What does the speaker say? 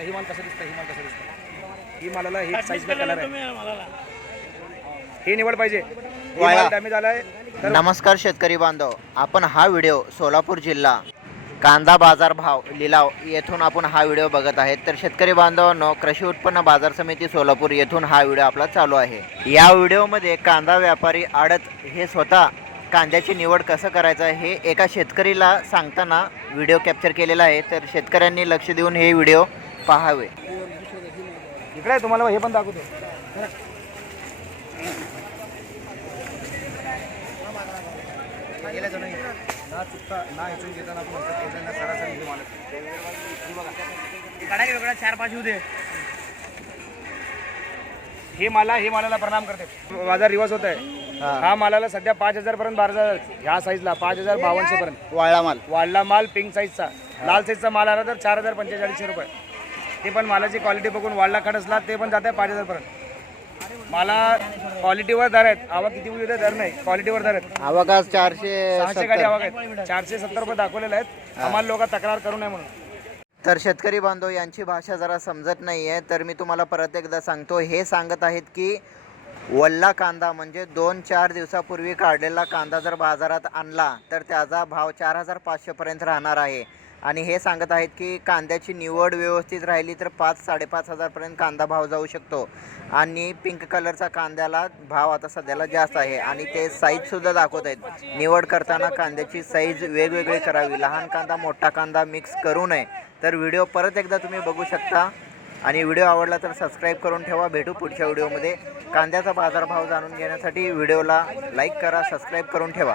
दिसतं ही माल कसं दिसतं ही माल कसं दिसतं ही मालाला ही साईजला कलर आहे. ही निवड पाहिजे. ही वाया. माल डॅमेज आलाय तर नमस्कार शेतकरी बांधव आपण हा व्हिडिओ सोलापूर जिल्हा कांदा बाजार भाव लिलाव येथून आपण हा व्हिडिओ बघत आहेत. तर शेतकरी बांधवांनो कृषी उत्पन्न बाजार समिती सोलापूर येथून हा व्हिडिओ आपला चालू आहे. या व्हिडिओमध्ये कांदा व्यापारी आडत हे स्वतः कांद्याची निवड कसं करायचं हे एका शेतकरीला सांगताना व्हिडिओ कॅप्चर केलेला आहे. तर शेतकऱ्यांनी लक्ष देऊन हे व्हिडिओ पाहावे. इकडे तुम्हाला हे पण दाखवतो. ना चुकता ना इथून घेताना आपण म्हणतो पहिल्यांदा सरासरी हे मालक ही बघा वेगळा चार पाच येऊ दे. हे मला हे मालाला परिणाम करते. बाजार रिवर्स होत आहे हा मालाला सध्या पाच हजार पर्यंत बाजार ह्या साईजला पाच हजार बावनशे पर्यंत. वाळा माल. वाढला माल पिंक साईजचा लाल साईजचा माल आला तर चार हजार पंचेचाळीसशे रुपये. ते पण मालाची क्वालिटी बघून वाढला खडसला ते पण जात आहे पाच हजारपर्यंत मला क्वालिटीवर दर आहेत. आवक किती होईल दर नाही क्वालिटीवर दर आहेत. आवाज चारशे सहाशे गाडी आवक आहेत. चारशे सत्तर रुपये दाखवलेले आहेत. आम्हाला लोक तक्रार करू नये म्हणून. तर शेतकरी बांधव यांची भाषा जरा समजत नाही आहे तर मी तुम्हाला परत एकदा सांगतो. हे सांगत आहेत की वल्ला कांदा म्हणजे दोन चार दिवसापूर्वी काढलेला कांदा जर बाजारात आणला तर त्याचा भाव चार हजार पाचशेपर्यंत राहणार आहे. आणि हे सांगत आहेत की कांद्याची निवड व्यवस्थित राहिली तर पाच साडेपाच हजारपर्यंत कांदा भाव जाऊ शकतो. आणि पिंक कलरचा कांद्याला भाव आता सध्याला जास्त आहे आणि ते साईजसुद्धा दाखवत आहेत. निवड करताना कांद्याची साईज वेगवेगळी करावी. लहान कांदा मोठा कांदा मिक्स करू नये. तर व्हिडिओ परत एकदा तुम्ही बघू शकता. आणि व्हिडिओ आवडला तर सबस्क्राईब करून ठेवा. भेटू पुढच्या व्हिडिओमध्ये कांद्याचा बाजारभाव जाणून घेण्यासाठी व्हिडिओला लाईक करा सबस्क्राईब करून ठेवा.